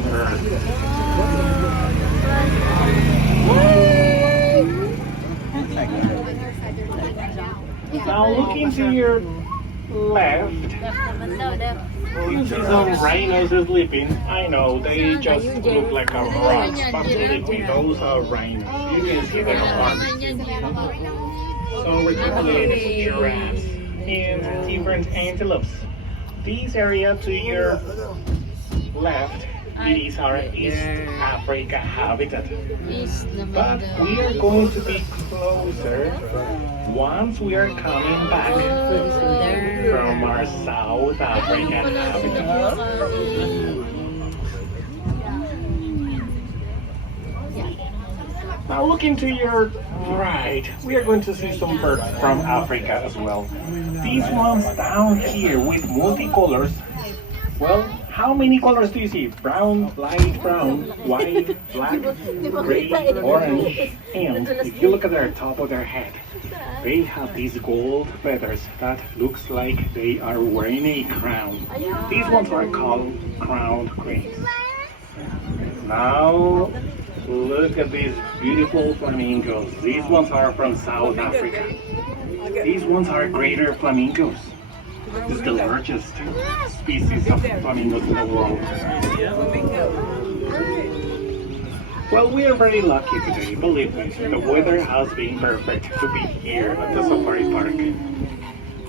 on Earth. Now look into your left. You see some rhinos sleeping. I know they just look like a rock, but believe me, those are rhinos. You can see their horns. Some reticulated giraffes and different antelopes. This area to your left, it is our East Africa habitat. But we are going to be closer once we are coming back from our South Africa habitat. Now look into your right. We are going to see some birds from Africa as well. These ones down here with multicolors. Well, how many colors do you see? Brown, light brown, white, black, gray, orange. And if you look at the top of their head, they have these gold feathers that looks like they are wearing a crown. These ones are called crowned cranes. Now, look at these beautiful flamingos. These ones are from South Africa. These ones are greater flamingos. This is the largest species of flamingos in the world. Well, we are very lucky today, believe me. The weather has been perfect to be here at the safari park.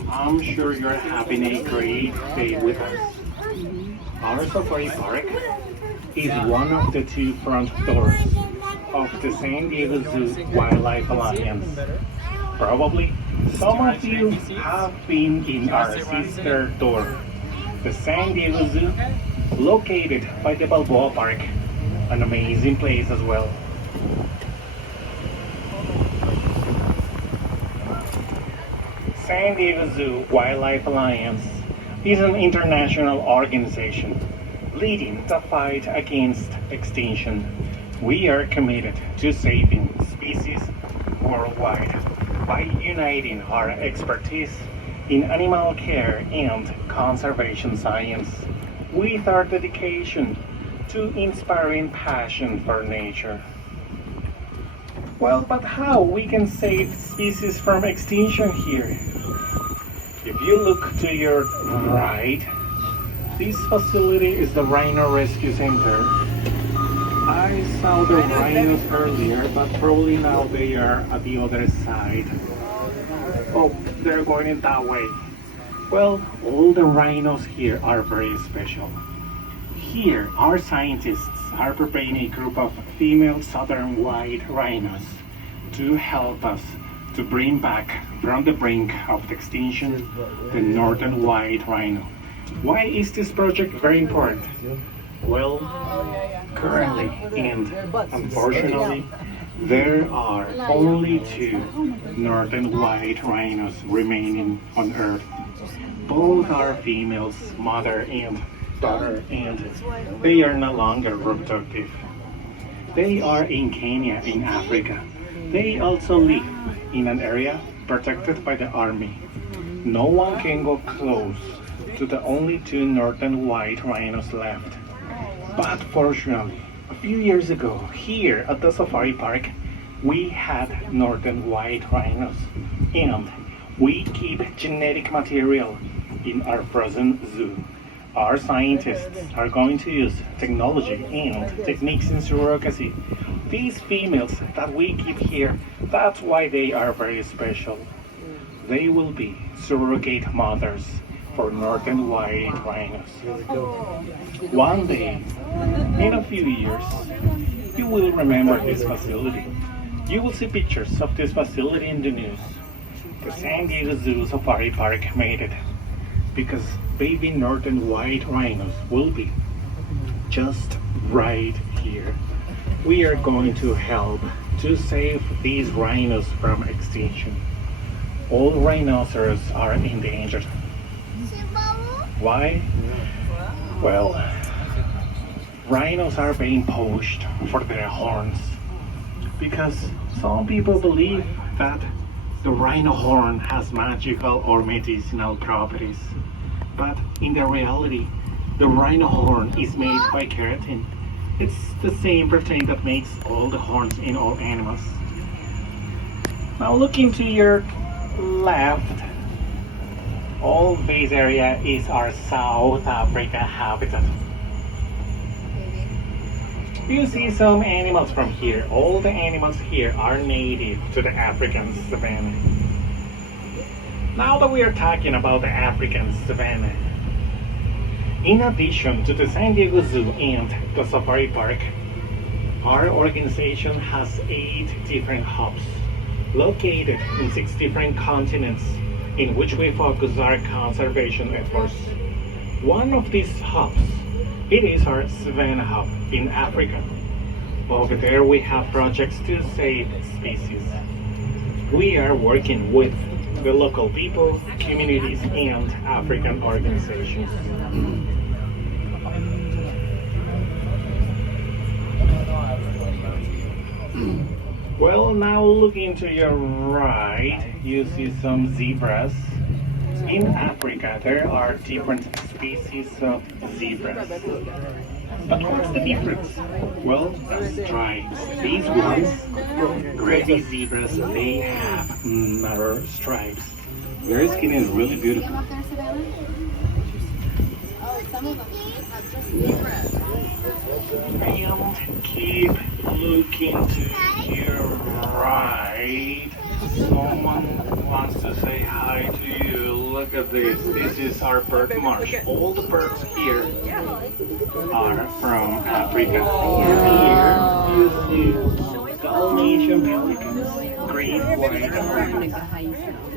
I'm sure you're having a great day with us. Our safari park is one of the two front doors of the San Diego Zoo Wildlife Alliance. Probably some of you have been in our sister door, the San Diego Zoo, located by the Balboa Park, an amazing place as well. San Diego Zoo Wildlife Alliance is an international organization leading the fight against extinction. We are committed to saving species worldwide by uniting our expertise in animal care and conservation science with our dedication to inspiring passion for nature. Well, but how we can save species from extinction here? If you look to your right, this facility is the Rhino Rescue Center. I saw the rhinos earlier, but probably now they are at the other side. Oh, they're going in that way. Well, all the rhinos here are very special. Here, our scientists are preparing a group of female southern white rhinos to help us to bring back from the brink of extinction the northern white rhino. Why is this project very important? Well, currently and unfortunately, there are only two northern white rhinos remaining on Earth. Both are females, mother and daughter, and they are no longer reproductive. They are in Kenya in Africa. They also live in an area protected by the army. No one can go close to the only two northern white rhinos left. But fortunately, a few years ago, here at the safari park, we had northern white rhinos, and we keep genetic material in our frozen zoo. Our scientists are going to use technology and techniques in surrogacy. These females that we keep here, that's why they are very special. They will be surrogate mothers for northern white rhinos. One day, in a few years, you will remember this facility. You will see pictures of this facility in the news. The San Diego Zoo Safari Park made it because baby northern white rhinos will be just right here. We are going to help to save these rhinos from extinction. All rhinoceros are endangered. Why? Well, rhinos are being poached for their horns because some people believe that the rhino horn has magical or medicinal properties. But in the reality, the rhino horn is made by keratin, It's the same protein that makes all the horns in all animals. Now looking to your left, all this area is our South Africa habitat. You see some animals from here. All the animals here are native to the African savanna. Now that we are talking about the African savanna, in addition to the San Diego Zoo and the Safari Park, our organization has 8 different hubs located in 6 different continents in which we focus our conservation efforts. One of these hubs, it is our Savannah Hub in Africa. Over there we have projects to save species. We are working with the local people, communities, and African organizations. Well, now looking to your right, you see some zebras. In Africa, there are different species of zebras. But what's the difference? Well, the stripes. These ones, gray zebras, they have narrow stripes. Their skin is really beautiful. And keep looking to your right. Someone wants to say hi to you. Look at this. This is our bird marsh. All the birds here are from Africa. Here you see Polynesian pelicans, great white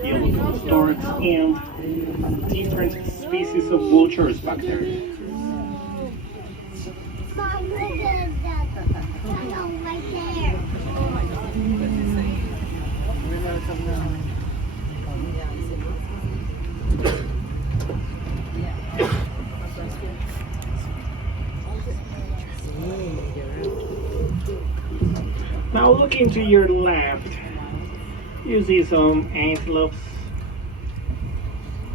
yellow storks, and different species of vultures back there. Now looking to your left, you see some antelopes,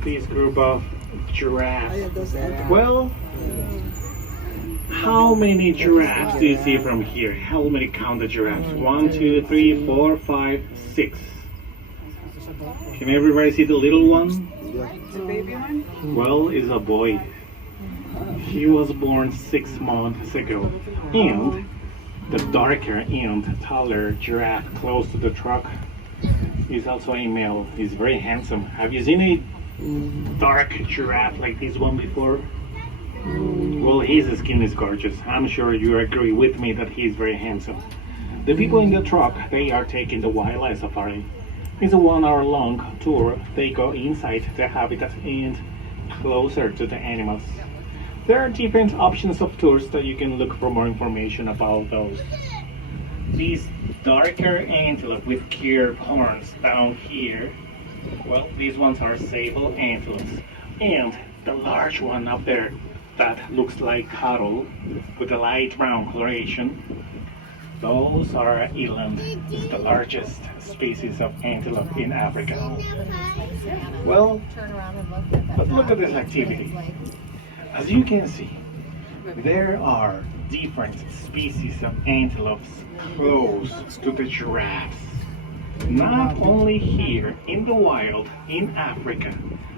this group of giraffes. Well, how many giraffes do you see from here? How many count the giraffes? 1, 2, 3, 4, 5, 6. Can everybody see the little one? The baby one? Well, it's a boy. He was born 6 months ago. And the darker and taller giraffe close to the truck is also a male. He's very handsome. Have you seen a dark giraffe like this one before? Well, his skin is gorgeous. I'm sure you agree with me that he's very handsome. The people in the truck, they are taking the wildlife safari. It's a 1-hour long tour. They go inside the habitat and closer to the animals. There are different options of tours that you can look for more information about those. These darker antelope with curved horns down here, well, these ones are sable antelopes. And the large one up there that looks like cattle with a light brown coloration, those are eland. It's the largest species of antelope in Africa. Well, but look at this activity. As you can see, there are different species of antelopes close to the giraffes. Not only here in the wild in Africa,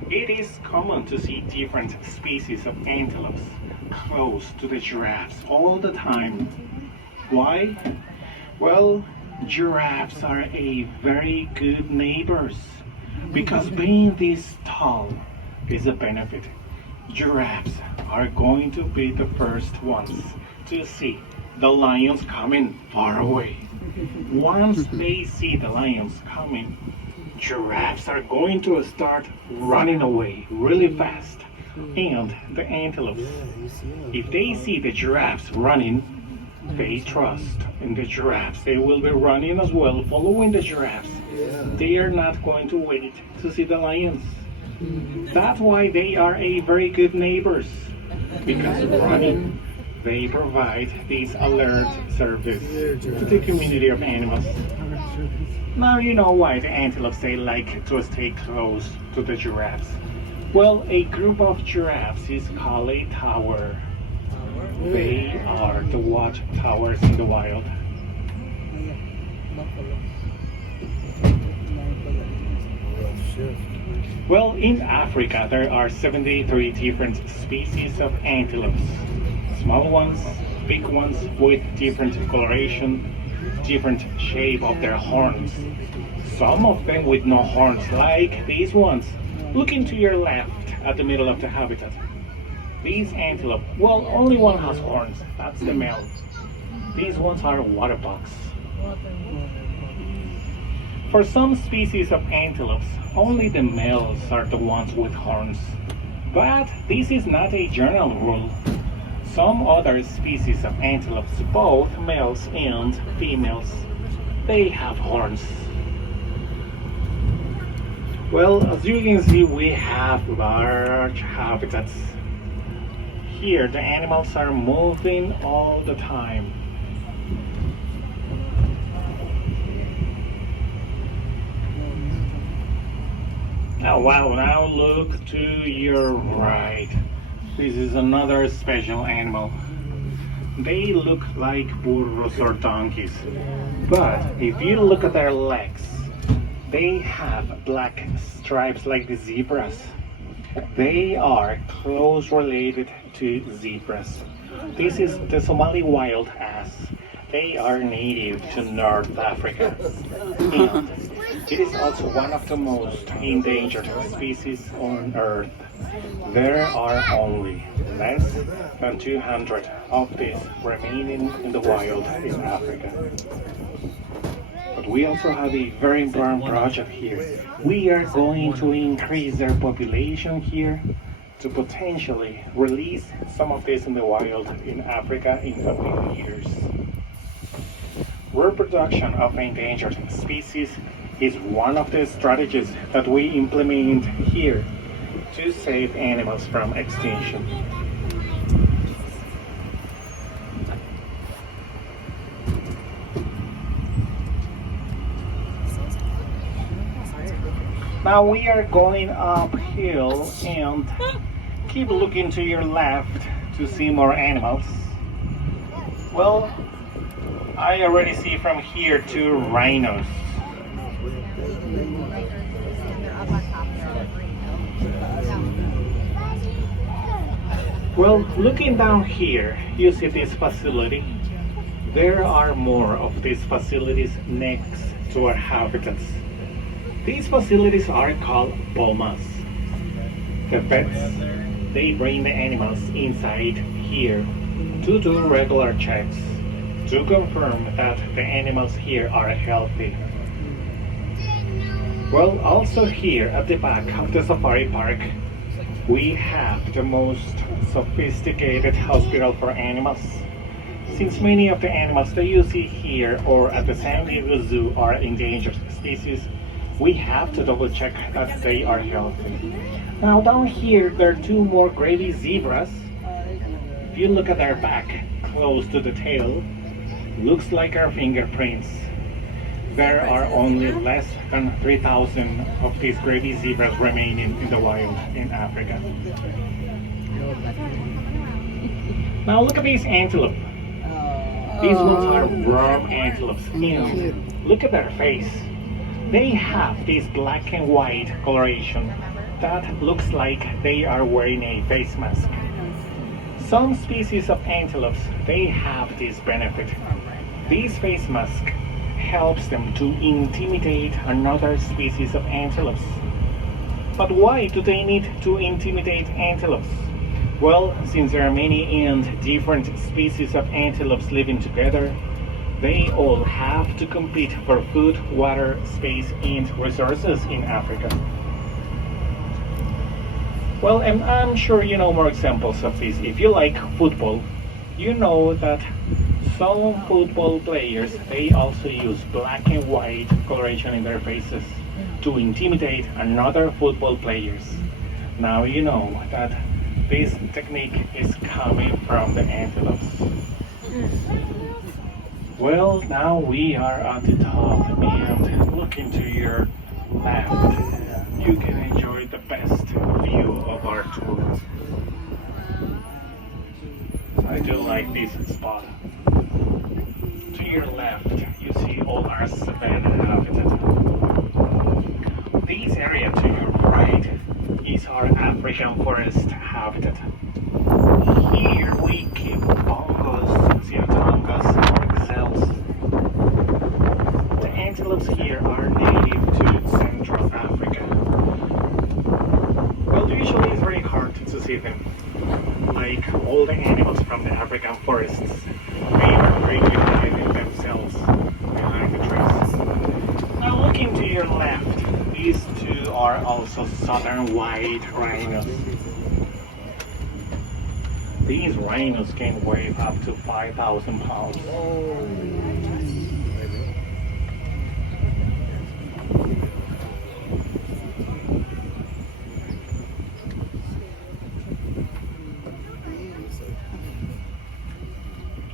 it is common to see different species of antelopes close to the giraffes all the time. Why? Well, giraffes are a very good neighbors because being this tall is a benefit. Giraffes are going to be the first ones to see the lions coming far away. Once they see the lions coming, giraffes are going to start running away really fast. And the antelopes, if they see the giraffes running, they trust in the giraffes. They will be running as well, following the giraffes. They are not going to wait to see the lions. That's why they are a very good neighbors, because running, they provide this alert service to the community of animals. Now you know why the antelopes, they like to stay close to the giraffes. Well, a group of giraffes is called a tower. They are the watchtowers in the wild. Well, in Africa, there are 73 different species of antelopes. Small ones, big ones with different coloration, different shape of their horns. Some of them with no horns, like these ones. Looking to your left at the middle of the habitat. These antelope, well, only one has horns. That's the male. These ones are waterbucks. For some species of antelopes, only the males are the ones with horns. But this is not a general rule. Some other species of antelopes, both males and females, they have horns. Well, as you can see, we have large habitats. Here, the animals are moving all the time. Oh, wow, now look to your right. This is another special animal. They look like burros or donkeys. But if you look at their legs, they have black stripes like the zebras. They are close related to zebras. This is the Somali wild ass. They are native to North Africa. And it is also one of the most endangered species on Earth. There are only less than 200 of these remaining in the wild in Africa. But we also have a very important project here. We are going to increase their population here to potentially release some of this in the wild in Africa in a few years. Reproduction of endangered species is one of the strategies that we implement here to save animals from extinction. Now we are going uphill and keep looking to your left to see more animals. Well, I already see from here 2 rhinos. Well, looking down here, you see this facility. There are more of these facilities next to our habitats. These facilities are called bomas. The vets, they bring the animals inside here to do regular checks to confirm that the animals here are healthy. Well, also here at the back of the safari park, we have the most sophisticated hospital for animals. Since many of the animals that you see here or at the San Diego Zoo are endangered species, we have to double check that they are healthy. Now down here, there are 2 more gravy zebras. If you look at their back, close to the tail, looks like our fingerprints. There are only less than 3,000 of these gravy zebras remaining in the wild in Africa. Now look at these antelope. These ones are worm antelopes. And look at their face. They have this black and white coloration that looks like they are wearing a face mask. Some species of antelopes, they have this benefit. This face mask helps them to intimidate another species of antelopes. But why do they need to intimidate antelopes? Well, since there are many and different species of antelopes living together, they all have to compete for food, water, space, and resources in Africa. Well, and I'm sure you know more examples of this. If you like football, you know that some football players, they also use black and white coloration in their faces to intimidate another football players. Now you know that this technique is coming from the antelopes. Well, now we are at the top and looking to your left, you can enjoy the best view of our tour. I do like this spot. To your left, you see all our savanna habitat. This area to your right is our African forest habitat. Here we keep bongos, zootongas, or gazelles. The antelopes here are native to Central Africa. Well, usually it's very hard to see them. Like all the animals from the African forests, they are very good hiding themselves behind the trees. Now looking to your left, these two are also southern white rhinos. These rhinos can weigh up to 5,000 pounds.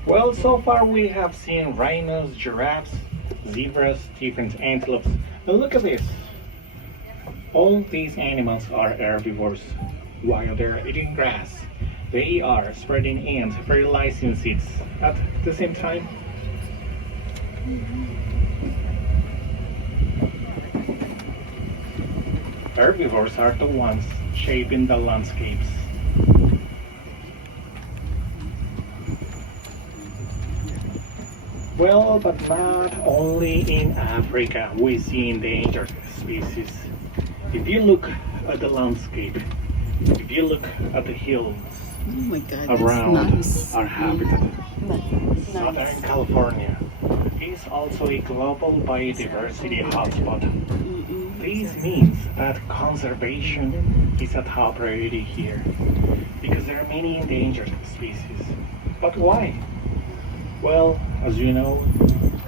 Well, so far we have seen rhinos, giraffes, zebras, different antelopes. And look at this. All these animals are herbivores. While they're eating grass, they are spreading and fertilizing seeds at the same time. Herbivores are the ones shaping the landscapes. Well, but not only in Africa we see endangered species. If you look at the landscape, if you look at the hills around our habitat, Southern California is also a global biodiversity hotspot. This means that conservation is a top priority here because there are many endangered species. But why? Well, as you know,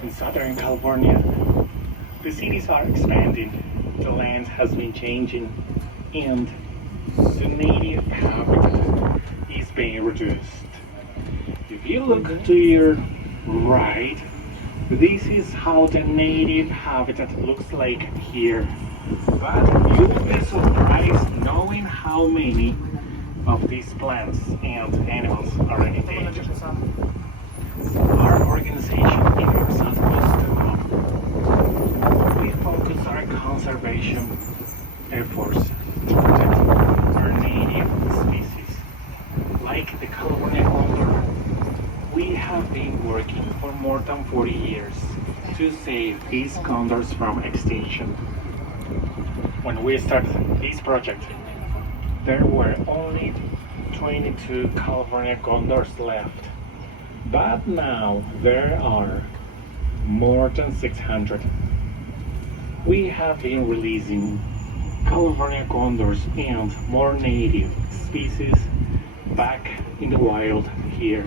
in Southern California, the cities are expanding, the land has been changing, and the native habitat is being reduced. If you look to your right, this is how the native habitat looks like here. But you will be surprised knowing how many of these plants and animals are endangered. Our organization in our Southwest Hub, we focus our conservation efforts to protect our native species. Like the California condor, we have been working for more than 40 years to save these condors from extinction. When we started this project, there were only 22 California condors left. But now there are more than 600. We have been releasing California condors and more native species back in the wild here.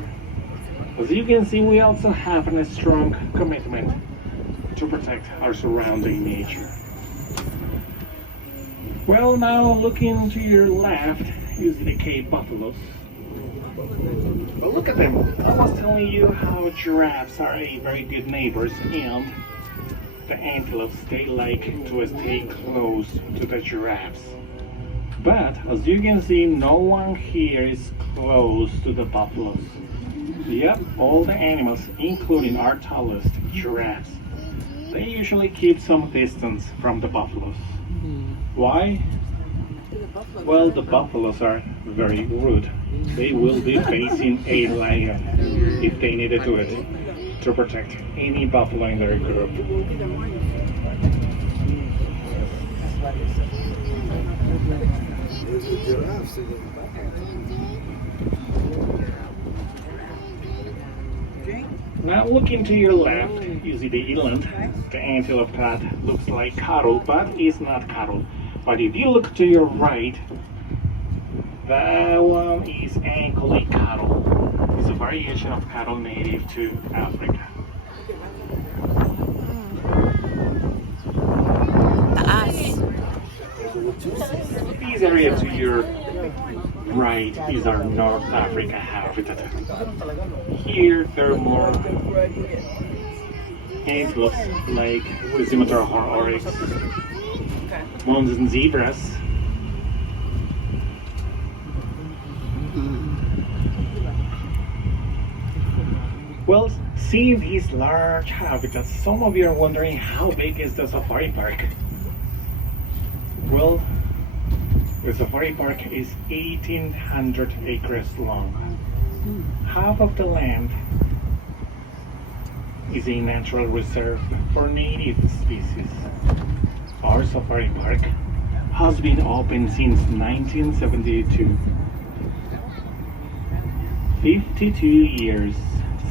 As you can see, we also have a strong commitment to protect our surrounding nature. Well, now looking to your left is the Cape buffaloes. But look at them. I was telling you how giraffes are a very good neighbors and the antelopes, they like to stay close to the giraffes. But as you can see, no one here is close to the buffaloes. Yep, all the animals, including our tallest giraffes, they usually keep some distance from the buffaloes. Why? Well, the buffaloes are very rude. They will be facing a lion if they need to do it to protect any buffalo in their group. Now looking to your left, you see the eland. The antelope that looks like cattle, but is not cattle. But if you look to your right, that one is Ankole cattle. It's a variation of cattle native to Africa. This area to your right is our North Africa habitat. Here there are more antelopes like the Scimitar oryx, mountain zebras, Well, seeing these large habitats, some of you are wondering how big is the safari park? Well, the safari park is 1,800 acres long. Half of the land is a natural reserve for native species. Our safari park has been open since 1972. 52 years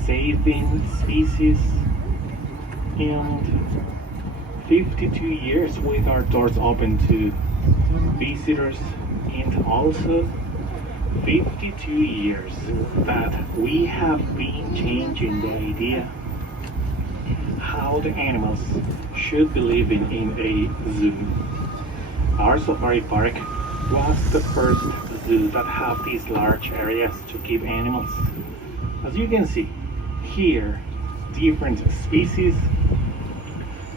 saving species and 52 years with our doors open to visitors, and also 52 years that we have been changing the idea how the animals should be living in a zoo. Our safari park was the first zoo that have these large areas to keep animals. As you can see here, different species,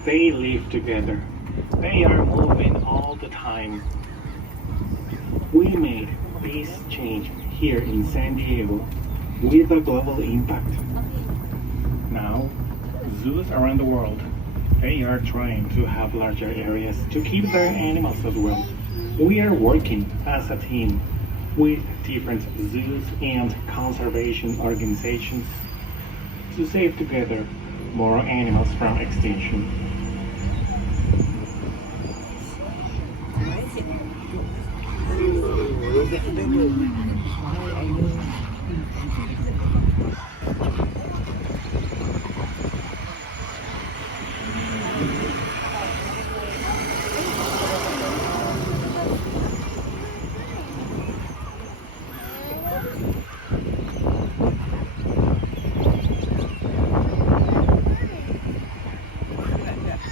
they live together. They are moving all the time. We made this change here in San Diego with a global impact. Now, zoos around the world, they are trying to have larger areas to keep their animals as well. We are working as a team with different zoos and conservation organizations to save together more animals from extinction.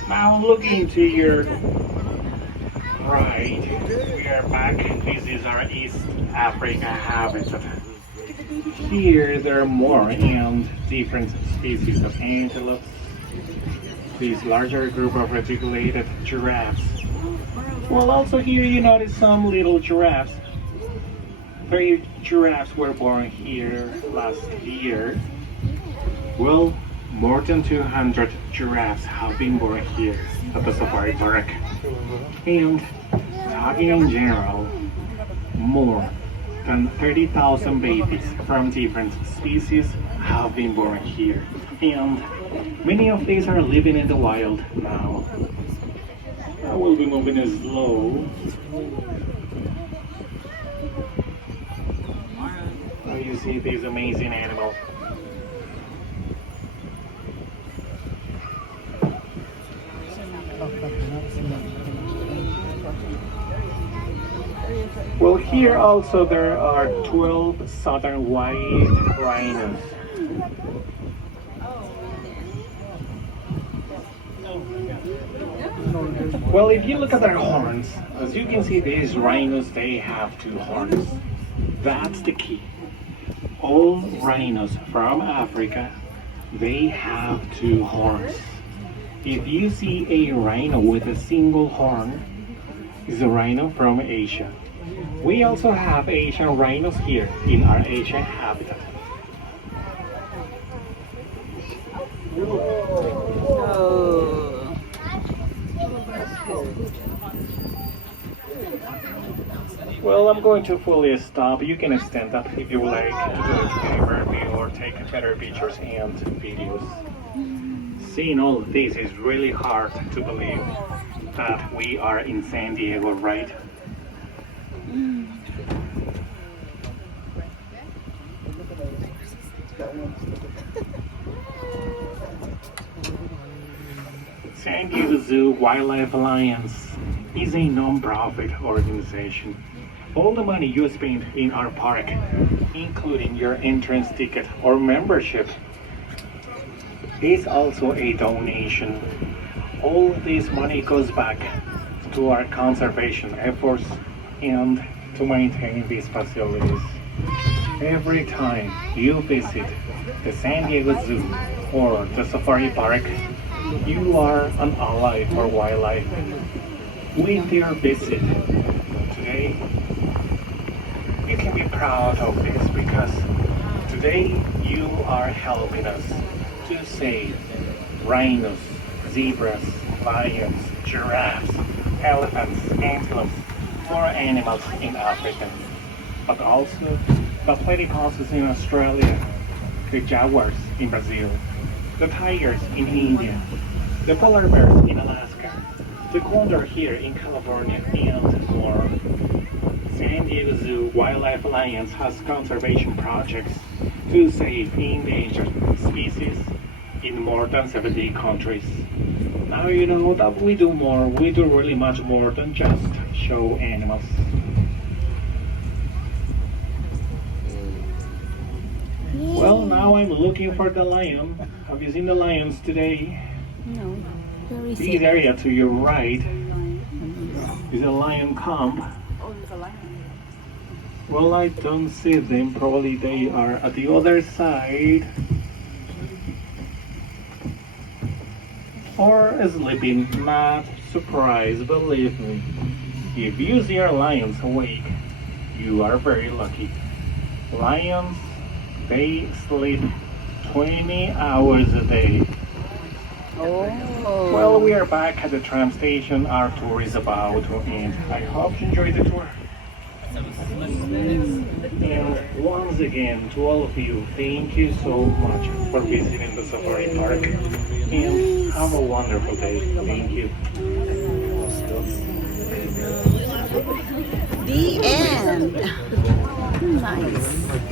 Now looking to your right, we are back. This is our East Africa habitat. Here there are more and different species of antelopes, this larger group of reticulated giraffes. Well, also here you notice some little giraffes. 3 giraffes were born here last year. Well, more than 200 giraffes have been born here at the safari park. And talking in general, more than 30,000 babies from different species have been born here. And many of these are living in the wild now. I will be moving slow. Now you see these amazing animals. Well, here also there are 12 southern white rhinos. Well, if you look at their horns, as you can see, these rhinos, they have 2 horns. That's the key. All rhinos from Africa, they have 2 horns. If you see a rhino with a single horn, it's a rhino from Asia. We also have Asian rhinos here in our Asian habitat. Well, I'm going to fully stop. You can stand up if you would like to do a paper view or take better pictures and videos. Seeing all of this is really hard to believe that we are in San Diego, right? San Diego Zoo Wildlife Alliance is a non-profit organization. All the money you spend in our park, including your entrance ticket or membership, is also a donation. All this money goes back to our conservation efforts and to maintain these facilities. Every time you visit the San Diego Zoo or the Safari Park, you are an ally for wildlife. With your visit today, you can be proud of this because Today, you are helping us to save rhinos, zebras, lions, giraffes, elephants, antelopes, more animals in Africa, but also the platypuses in Australia, the jaguars in Brazil, the tigers in India, the polar bears in Alaska, the condor here in California, and more. San Diego Zoo Wildlife Alliance has conservation projects to save endangered species in more than 70 countries. Now you know that we do more, we do really much more than just show animals. Well, now I'm looking for the lion. Have you seen the lions today? No. Where is This it? area to your right is a lion camp. Well, I don't see them. Probably they are at the other side. Or sleeping. Not surprised, believe me. If you see our lions awake, you are very lucky. Lions, they sleep 20 hours a day. Oh. Well, we are back at the tram station. Our tour is about to end. I hope you enjoyed the tour. And once again, to all of you, thank you so much for visiting the safari park. And have a wonderful day. Thank you. The end. Nice.